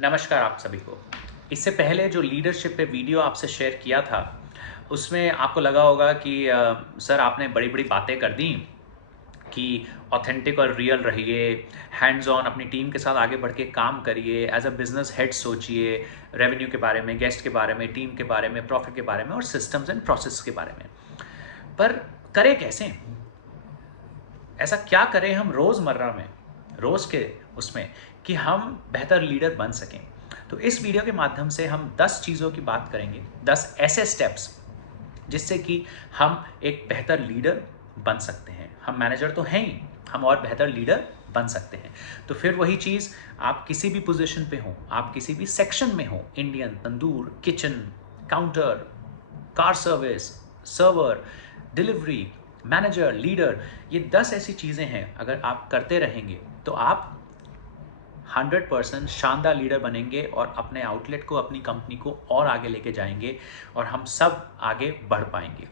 नमस्कार आप सभी को। इससे पहले जो लीडरशिप पे वीडियो आपसे शेयर किया था, उसमें आपको लगा होगा कि सर आपने बड़ी-बड़ी बातें कर दी कि ऑथेंटिक और रियल रहिए, हैंड्स ऑन अपनी टीम के साथ आगे बढ़ के काम करिए, एज़ अ बिज़नेस हेड सोचिए, रेवेन्यू के बारे में, गेस्ट के बारे में, टीम के बारे में, प्रॉफिट के बारे में और सिस्टम्स एंड प्रोसेस के बारे में। पर करें कैसे? ऐसा क्या करें हम रोज़मर्रा में, रोज़ के उसमें कि हम बेहतर लीडर बन सकें? तो इस वीडियो के माध्यम से हम 10 चीज़ों की बात करेंगे, 10 ऐसे स्टेप्स जिससे कि हम एक बेहतर लीडर बन सकते हैं। हम मैनेजर तो हैं ही, हम और बेहतर लीडर बन सकते हैं। तो फिर वही चीज़, आप किसी भी पोजीशन पे हो, आप किसी भी सेक्शन में हो, Indian, tandoor, kitchen, counter, car service, server, delivery, manager, leader, ये 10 ऐसी चीज़ें हैं, अगर आप करते रहेंगे तो आप 100% शानदार लीडर बनेंगे और अपने आउटलेट को, अपनी कंपनी को और आगे लेके जाएंगे और हम सब आगे बढ़ पाएंगे।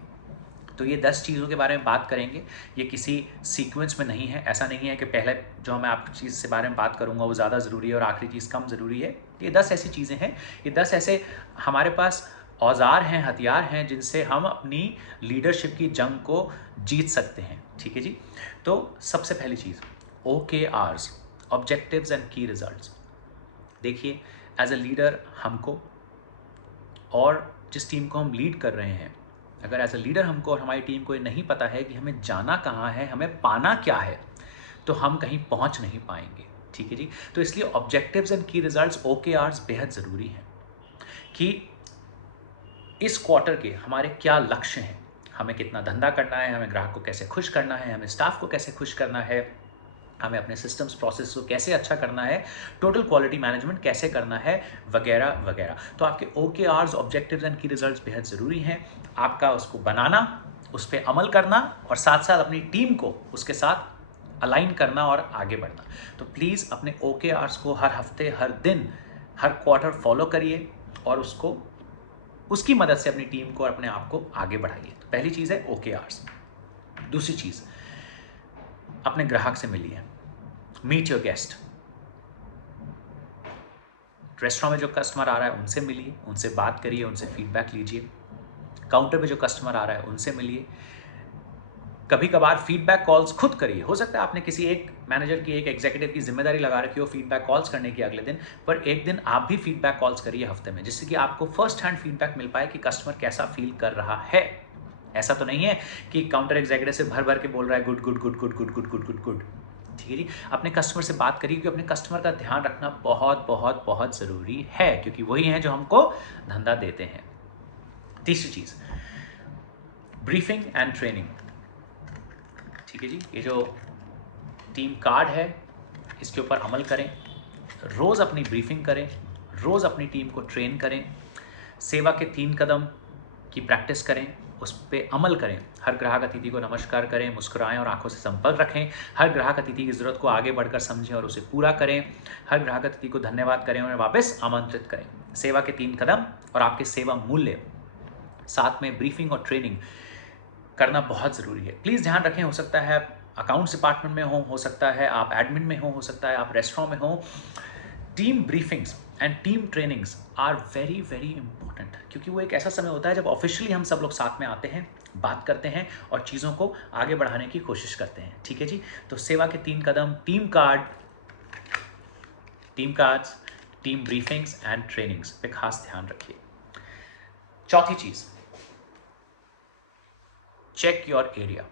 तो ये 10 चीज़ों के बारे में बात करेंगे। ये किसी सीक्वेंस में नहीं है, ऐसा नहीं है कि पहले जो मैं आपकी चीज़ से बारे में बात करूँगा वो ज़्यादा ज़रूरी है और आखिरी चीज़ कम ज़रूरी है। ये 10 ऐसी चीज़ें हैं, ये 10 ऐसे हमारे पास औज़ार हैं, हथियार हैं, जिनसे हम अपनी लीडरशिप की जंग को जीत सकते हैं। ठीक है जी? तो सबसे पहली चीज़, OKRs, ऑब्जेक्टिव्स एंड की रिजल्ट्स। देखिए, एज अ लीडर हमको और जिस टीम को हम लीड कर रहे हैं, अगर एज अ लीडर हमको और हमारी टीम को ये नहीं पता है कि हमें जाना कहाँ है, हमें पाना क्या है, तो हम कहीं पहुंच नहीं पाएंगे। ठीक है जी? तो इसलिए ऑब्जेक्टिव्स एंड की रिजल्ट्स, OKRs, बेहद ज़रूरी हैं कि इस क्वार्टर के हमारे क्या लक्ष्य हैं, हमें कितना धंधा करना है, हमें ग्राहक को कैसे खुश करना है, हमें स्टाफ को कैसे खुश करना है, हमें अपने सिस्टम्स प्रोसेस को कैसे अच्छा करना है, टोटल क्वालिटी मैनेजमेंट कैसे करना है, वगैरह वगैरह। तो आपके OKRs, ऑब्जेक्टिव्स एंड की रिजल्ट्स बेहद ज़रूरी हैं। आपका उसको बनाना, उस पर अमल करना और साथ साथ अपनी टीम को उसके साथ अलाइन करना और आगे बढ़ना। तो प्लीज़ अपने OKRs को हर हफ्ते, हर दिन, हर क्वार्टर फॉलो करिए और उसको, उसकी मदद से अपनी टीम को और अपने आप को आगे बढ़ाइए। तो पहली चीज़ है OKRs। दूसरी चीज़, अपने ग्राहक से मिलिए, मीट योर गेस्ट। रेस्टोरेंट में जो कस्टमर आ रहा है उनसे मिलिए, उनसे बात करिए, उनसे फीडबैक लीजिए। काउंटर पे जो कस्टमर आ रहा है उनसे मिलिए। कभी कभार फीडबैक कॉल्स खुद करिए। हो सकता है आपने किसी एक मैनेजर की, एक एग्जीक्यूटिव की जिम्मेदारी लगा रखी हो फीडबैक कॉल्स करने की अगले दिन, पर एक दिन आप भी फीडबैक कॉल्स करिए हफ्ते में, जिससे कि आपको फर्स्ट हैंड फीडबैक मिल पाए कि कस्टमर कैसा फील कर रहा है। ऐसा तो नहीं है कि काउंटर एग्जीक्यूटिव से भर भर के बोल रहा है good good good good good good good good good. ठीक है जी? अपने कस्टमर से बात करिए, क्योंकि अपने कस्टमर का ध्यान रखना बहुत बहुत बहुत ज़रूरी है, क्योंकि वही हैं जो हमको धंधा देते हैं। तीसरी चीज़, ब्रीफिंग एंड ट्रेनिंग। ठीक है जी? ये जो टीम कार्ड है, इसके ऊपर अमल करें। रोज़ अपनी ब्रीफिंग करें, रोज़ अपनी टीम को ट्रेन करें। सेवा के 3 कदम की प्रैक्टिस करें, उस पे अमल करें। हर ग्राहक अतिथि को नमस्कार करें, मुस्कुराएं और आंखों से संपर्क रखें। हर ग्राहक अतिथि की ज़रूरत को आगे बढ़कर समझें और उसे पूरा करें। हर ग्राहक अतिथि को धन्यवाद करें और वापस आमंत्रित करें। सेवा के 3 कदम और आपके सेवा मूल्य, साथ में ब्रीफिंग और ट्रेनिंग करना बहुत ज़रूरी है। प्लीज़ ध्यान रखें, हो सकता है अकाउंट्स डिपार्टमेंट में हो सकता है आप एडमिन में हो सकता है आप रेस्टोरेंट में हो। Team briefings and team trainings are very very important, क्योंकि वो एक ऐसा समय होता है जब ऑफिशियली हम सब लोग साथ में आते हैं, बात करते हैं और चीज़ों को आगे बढ़ाने की कोशिश करते हैं। ठीक है जी? तो सेवा के 3 कदम, team cards, team briefings and trainings पे खास ध्यान रखिए। चौथी चीज़, चेक योर एरिया।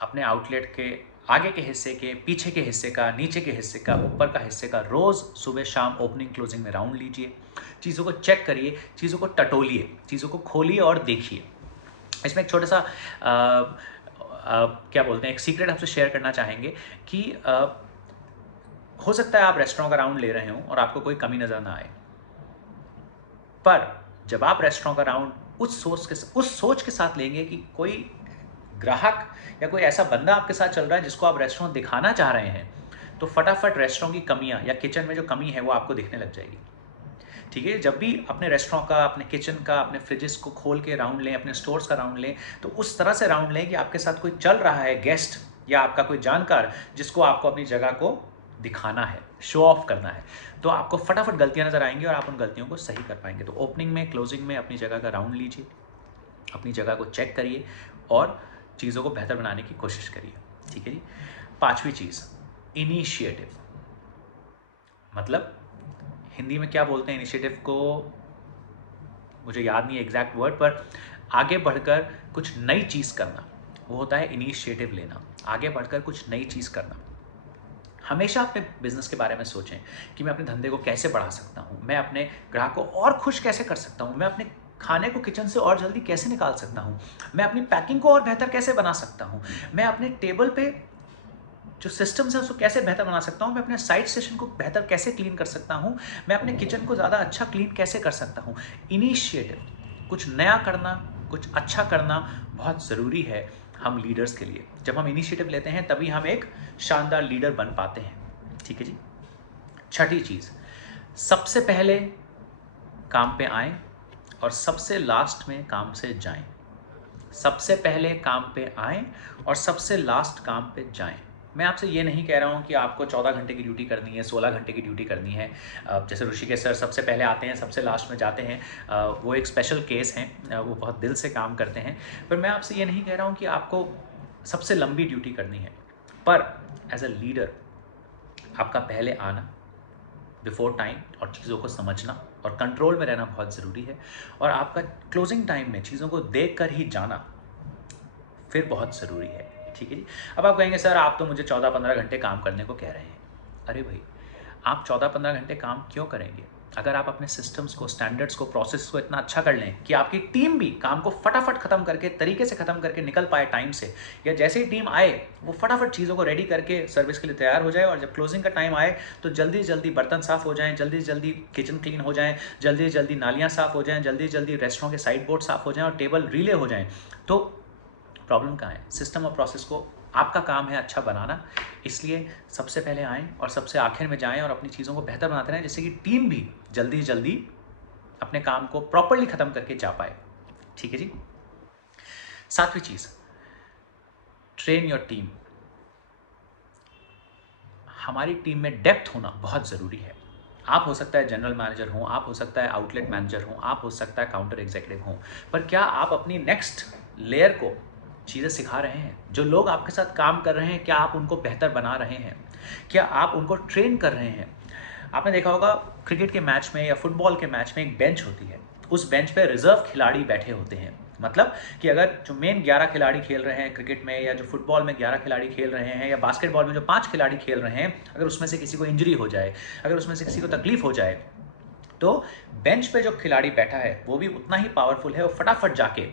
अपने आउटलेट के आगे के हिस्से के, पीछे के हिस्से का, नीचे के हिस्से का, ऊपर का हिस्से का रोज़ सुबह शाम ओपनिंग क्लोजिंग में राउंड लीजिए। चीज़ों को चेक करिए, चीज़ों को टटोलिए, चीज़ों को खोलिए और देखिए। इसमें एक छोटा सा क्या बोलते हैं, एक सीक्रेट आपसे शेयर करना चाहेंगे कि हो सकता है आप रेस्टोरेंट का राउंड ले रहे हो और आपको कोई कमी नज़र ना आए, पर जब आप रेस्टोरेंट का राउंड उस सोच के साथ लेंगे कि कोई ग्राहक या कोई ऐसा बंदा आपके साथ चल रहा है जिसको आप रेस्टोरेंट दिखाना चाह रहे हैं, तो फटाफट रेस्टोरेंट की कमियां या किचन में जो कमी है वो आपको दिखने लग जाएगी। ठीक है? जब भी अपने रेस्टोरेंट का, अपने किचन का, अपने फ्रिजेस को खोल के राउंड लें, अपने स्टोर्स का राउंड लें, तो उस तरह से राउंड लें कि आपके साथ कोई चल रहा है गेस्ट या आपका कोई जानकार, जिसको आपको अपनी जगह को दिखाना है, शो ऑफ करना है, तो आपको फटाफट गलतियां नजर आएंगी और आप उन गलतियों को सही कर पाएंगे। तो ओपनिंग में, क्लोजिंग में अपनी जगह का राउंड लीजिए, अपनी जगह को चेक करिए और चीज़ों को बेहतर बनाने की कोशिश करिए। ठीक है जी। पांचवी चीज़, इनिशिएटिव। मतलब हिंदी में क्या बोलते हैं इनिशिएटिव को, मुझे याद नहीं है एग्जैक्ट वर्ड, पर आगे बढ़कर कुछ नई चीज़ करना, वो होता है इनिशिएटिव लेना। आगे बढ़कर कुछ नई चीज़ करना। हमेशा अपने बिजनेस के बारे में सोचें कि मैं अपने धंधे को कैसे बढ़ा सकता हूँ, मैं अपने ग्राहक को और खुश कैसे कर सकता हूँ, मैं अपने खाने को किचन से और जल्दी कैसे निकाल सकता हूँ, मैं अपनी पैकिंग को और बेहतर कैसे बना सकता हूँ, मैं अपने टेबल पे जो सिस्टम्स है उसको कैसे बेहतर बना सकता हूँ, मैं अपने साइड स्टेशन को बेहतर कैसे क्लीन कर सकता हूँ, मैं अपने किचन को ज़्यादा अच्छा क्लीन कैसे कर सकता हूँ। इनिशिएटिव, कुछ नया करना, कुछ अच्छा करना बहुत ज़रूरी है हम लीडर्स के लिए। जब हम इनिशिएटिव लेते हैं तभी हम एक शानदार लीडर बन पाते हैं। ठीक है जी। छठी चीज़, सबसे पहले काम पे आएं और सबसे लास्ट में काम से जाएं। सबसे पहले काम पे आएं और सबसे लास्ट काम पे जाएं। मैं आपसे ये नहीं कह रहा हूँ कि आपको 14 घंटे की ड्यूटी करनी है, 16 घंटे की ड्यूटी करनी है। जैसे ऋषिकेश सर सबसे पहले आते हैं, सबसे लास्ट में जाते हैं, वो एक स्पेशल केस हैं, वो बहुत दिल से काम करते हैं। पर मैं आपसे ये नहीं कह रहा हूँ कि आपको सबसे लंबी ड्यूटी करनी है, पर एज अ लीडर आपका पहले आना, बिफोर टाइम, और चीज़ों को समझना और कंट्रोल में रहना बहुत ज़रूरी है। और आपका क्लोजिंग टाइम में चीज़ों को देख कर ही जाना फिर बहुत ज़रूरी है। ठीक है जी। अब आप कहेंगे सर आप तो मुझे 14-15 घंटे काम करने को कह रहे हैं। अरे भाई, आप 14-15 घंटे काम क्यों करेंगे अगर आप अपने सिस्टम्स को, स्टैंडर्ड्स को, प्रोसेस को इतना अच्छा कर लें कि आपकी टीम भी काम को फटाफट खत्म करके, तरीके से खत्म करके निकल पाए टाइम से, या जैसे ही टीम आए वो फटाफट चीज़ों को रेडी करके सर्विस के लिए तैयार हो जाए, और जब क्लोजिंग का टाइम आए तो जल्दी जल्दी बर्तन साफ हो जाएं, जल्दी जल्दी किचन क्लीन हो जाएं, जल्दी जल्दी नालियाँ साफ हो जाएं, जल्दी जल्दी रेस्टोरेंट के साइड बोर्ड साफ हो जाएं और टेबल रीले हो जाएं। तो प्रॉब्लम कहाँ है? सिस्टम और प्रोसेस को आपका काम है अच्छा बनाना, इसलिए सबसे पहले आएँ और सबसे आखिर में जाएं और अपनी चीज़ों को बेहतर बनाते रहें, जिससे कि टीम भी जल्दी जल्दी अपने काम को प्रॉपरली ख़त्म करके जा पाए। ठीक है जी। सातवीं चीज़, ट्रेन योर टीम। हमारी टीम में डेप्थ होना बहुत ज़रूरी है। आप हो सकता है जनरल मैनेजर हों, आप हो सकता है आउटलेट मैनेजर हों, आप हो सकता है काउंटर एग्जीक्यूटिव हों, पर क्या आप अपनी नेक्स्ट लेयर को चीज़ें सिखा रहे हैं? जो लोग आपके साथ काम कर रहे हैं, क्या आप उनको बेहतर बना रहे हैं? क्या आप उनको ट्रेन कर रहे हैं? आपने देखा होगा क्रिकेट के मैच में या फुटबॉल के मैच में एक बेंच होती है, उस बेंच पे रिजर्व खिलाड़ी बैठे होते हैं। मतलब कि अगर जो मेन 11 खिलाड़ी खेल रहे हैं क्रिकेट में, या जो फुटबॉल में 11 खिलाड़ी खेल रहे हैं, या बास्केटबॉल में जो 5 खिलाड़ी खेल रहे हैं, अगर उसमें से किसी को इंजरी हो जाए, अगर उसमें से किसी को तकलीफ हो जाए, तो बेंच पे जो खिलाड़ी बैठा है वो भी उतना ही पावरफुल है, वो फटाफट जाके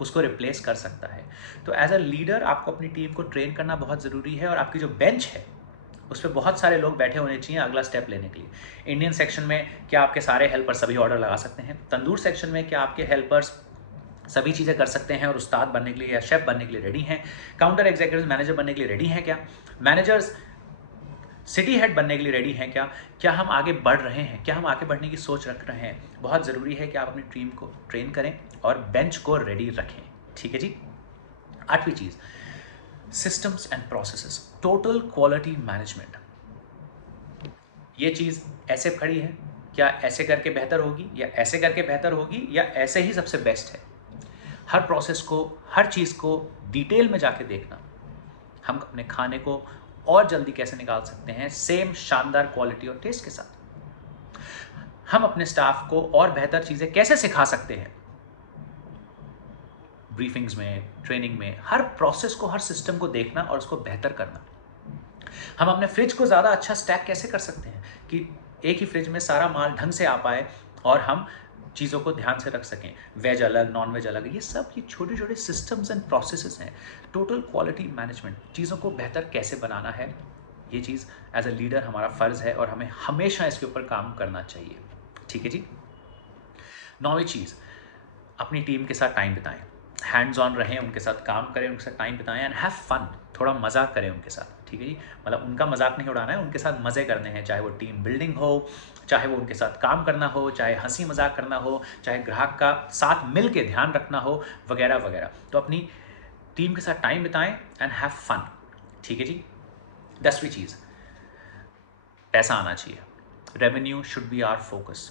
उसको रिप्लेस कर सकता है। तो एज अ लीडर आपको अपनी टीम को ट्रेन करना बहुत ज़रूरी है, और आपकी जो बेंच है उस पर बहुत सारे लोग बैठे होने चाहिए अगला स्टेप लेने के लिए। इंडियन सेक्शन में क्या आपके सारे हेल्पर सभी ऑर्डर लगा सकते हैं? तंदूर सेक्शन में क्या आपके हेल्पर्स सभी चीज़ें कर सकते हैं और उस्ताद बनने के लिए या शेफ बनने के लिए रेडी हैं? काउंटर एग्जीक्यूटिव मैनेजर बनने के लिए रेडी हैं क्या? मैनेजर्स सिटी हेड बनने के लिए रेडी हैं क्या? क्या हम आगे बढ़ रहे हैं? क्या हम आगे बढ़ने की सोच रख रहे हैं? बहुत ज़रूरी है कि आप अपनी टीम को ट्रेन करें और बेंच को रेडी रखें। ठीक है जी। आठवीं चीज़, systems and processes, total quality management. ये चीज़ ऐसे खड़ी है, क्या ऐसे करके बेहतर होगी, या ऐसे करके बेहतर होगी, या ऐसे ही सबसे बेस्ट है? हर प्रोसेस को, हर चीज़ को डिटेल में जाके देखना, हम अपने खाने को और जल्दी कैसे निकाल सकते हैं सेम शानदार क्वालिटी और टेस्ट के साथ, हम अपने स्टाफ को और बेहतर चीज़ें कैसे सिखा सकते हैं, ब्रीफिंग्स में, ट्रेनिंग में, हर प्रोसेस को, हर सिस्टम को देखना और उसको बेहतर करना। हम अपने फ्रिज को ज़्यादा अच्छा स्टैक कैसे कर सकते हैं कि एक ही फ्रिज में सारा माल ढंग से आ पाए और हम चीज़ों को ध्यान से रख सकें, वेज अलग, नॉन वेज अलग। ये सब ये छोटे छोटे सिस्टम्स एंड प्रोसेसेस हैं। टोटल क्वालिटी मैनेजमेंट, चीज़ों को बेहतर कैसे बनाना है, ये चीज़ एज अ लीडर हमारा फ़र्ज़ है और हमें हमेशा इसके ऊपर काम करना चाहिए। ठीक है जी। नौवीं चीज़, अपनी टीम के साथ टाइम बिताएं, हैंड्स ऑन रहें, उनके साथ काम करें, उनके साथ टाइम बिताएं एंड हैव फन, थोड़ा मजाक करें उनके साथ। ठीक है जी। मतलब उनका मजाक नहीं उड़ाना है, उनके साथ मज़े करने हैं, चाहे वो टीम बिल्डिंग हो, चाहे वो उनके साथ काम करना हो, चाहे हंसी मजाक करना हो, चाहे ग्राहक का साथ मिल के ध्यान रखना हो, वगैरह वगैरह। तो अपनी टीम के साथ टाइम बिताएं एंड हैव फन। ठीक है जी। 10वीं चीज़, पैसा आना चाहिए। Revenue should be our focus.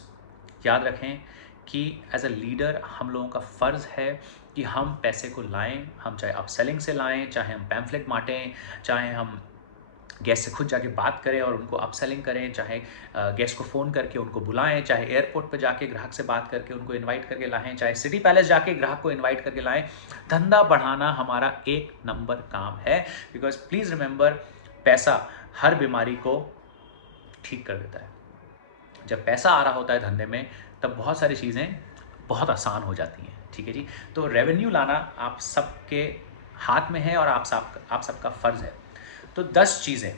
याद रखें कि एज अ लीडर हम लोगों का फ़र्ज़ है कि हम पैसे को लाएं, हम चाहे अपसेलिंग से लाएं, चाहे हम पैम्फलेट बांटें, चाहे हम गेस्ट से खुद जाके बात करें और उनको अपसेलिंग करें, चाहे गेस्ट को फ़ोन करके उनको बुलाएं, चाहे एयरपोर्ट पर जाके ग्राहक से बात करके उनको इनवाइट करके लाएं, चाहे सिटी पैलेस जाके ग्राहक को इनवाइट करके लाएं। धंधा बढ़ाना हमारा एक नंबर काम है, बिकॉज प्लीज़ रिमेंबर, पैसा हर बीमारी को ठीक कर देता है। जब पैसा आ रहा होता है धंधे में, तब बहुत सारी चीज़ें बहुत आसान हो जाती हैं। ठीक है जी। तो रेवेन्यू लाना आप सबके हाथ में है और आप सबका फ़र्ज़ है। तो 10 चीज़ें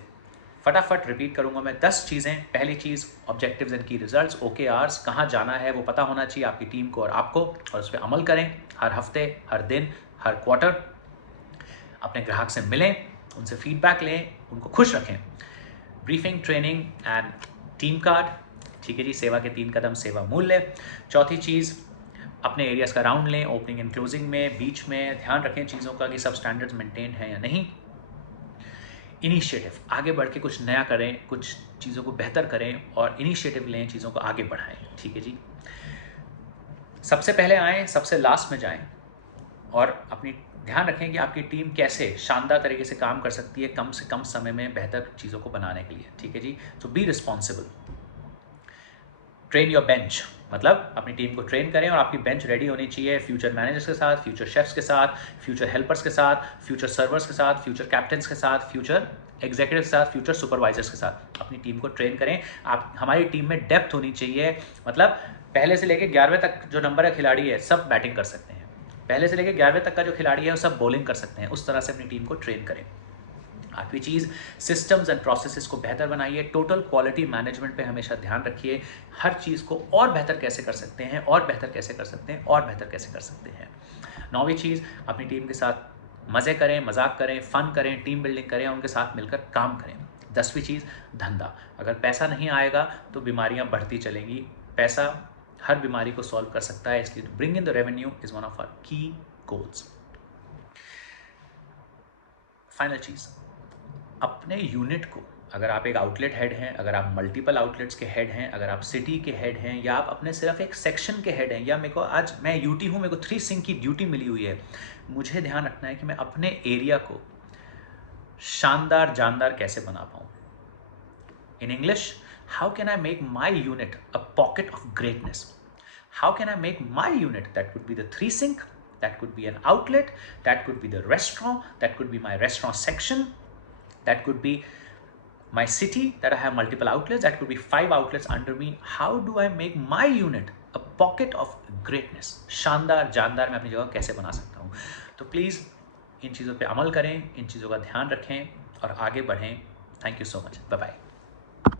फटाफट रिपीट करूंगा मैं। 10 चीज़ें। पहली चीज़, ऑब्जेक्टिव्स एंड की रिजल्ट्स, OKRs, कहाँ जाना है वो पता होना चाहिए आपकी टीम को और आपको, और उस पर अमल करें। हर हफ्ते, हर दिन, हर क्वार्टर अपने ग्राहक से मिलें, उनसे फीडबैक लें, उनको खुश रखें। Briefing, training and team card. ठीक है जी। सेवा के 3 कदम, सेवा मूल्य। चौथी चीज़, अपने एरियाज़ का राउंड लें, ओपनिंग एंड क्लोजिंग में, बीच में। ध्यान रखें चीज़ों का कि सब स्टैंडर्ड्स मेंटेन हैं या नहीं। इनिशिएटिव, आगे बढ़ के कुछ नया करें, कुछ चीज़ों को बेहतर करें और इनिशिएटिव लें, चीज़ों को आगे बढ़ाएं। ठीक है जी। सबसे पहले आएँ, सबसे लास्ट में जाएं, और अपनी ध्यान रखें कि आपकी टीम कैसे शानदार तरीके से काम कर सकती है कम से कम समय में बेहतर चीज़ों को बनाने के लिए। ठीक है जी। तो be responsible. Train your bench, मतलब अपनी टीम को ट्रेन करें और आपकी बेंच रेडी होनी चाहिए फ्यूचर मैनेजर्स के साथ, फ्यूचर शेफ्स के साथ, फ्यूचर हेल्पर्स के साथ, फ्यूचर सर्वर्स के साथ, फ्यूचर कैप्टन्स के साथ, फ्यूचर एग्जीक्यूटिव के साथ, फ्यूचर सुपरवाइजर्स के साथ। अपनी टीम को ट्रेन करें। आप, हमारी टीम में डेप्थ होनी चाहिए, मतलब पहले से लेकर 11वें तक जो नंबर है खिलाड़ी है, सब बैटिंग कर सकते हैं। पहले से लेकर 11वें तक का जो खिलाड़ी है वो सब बॉलिंग कर सकते हैं। उस तरह से अपनी टीम को ट्रेन करें। आठवीं चीज़, सिस्टम्स एंड प्रोसेसेस को बेहतर बनाइए। टोटल क्वालिटी मैनेजमेंट पे हमेशा ध्यान रखिए। हर चीज़ को और बेहतर कैसे कर सकते हैं, और बेहतर कैसे कर सकते हैं, और बेहतर कैसे कर सकते हैं। 9वीं चीज़, अपनी टीम के साथ मज़े करें, मजाक करें, फ़न करें, टीम बिल्डिंग करें, उनके साथ मिलकर काम करें। 10वीं चीज़, धंधा। अगर पैसा नहीं आएगा तो बीमारियां बढ़ती चलेंगी। पैसा हर बीमारी को सॉल्व कर सकता है, इसलिए bring in the revenue is one of our key goals. Final चीज़, अपने यूनिट को, अगर आप एक आउटलेट हेड हैं, अगर आप मल्टीपल आउटलेट्स के हेड हैं, अगर आप सिटी के हेड हैं, या आप अपने सिर्फ एक सेक्शन के हेड हैं, या मेरे को आज मैं यूटी हूँ, मेरे को 3 सिंक की ड्यूटी मिली हुई है, मुझे ध्यान रखना है कि मैं अपने एरिया को शानदार जानदार कैसे बना पाऊँ। In English, how can I make my unit a pocket of greatness? How can I make my unit, that could be the 3 sink, that could be an outlet, that could be the restaurant, that could be my restaurant section, that could be my city that I have multiple outlets, that could be 5 outlets under me. How do I make my unit a pocket of greatness? शानदार जानदार मैं अपनी जगह कैसे बना सकता हूँ? तो प्लीज़ इन चीज़ों पे अमल करें, इन चीज़ों का ध्यान रखें और आगे बढ़ें। Thank you so much. Bye bye.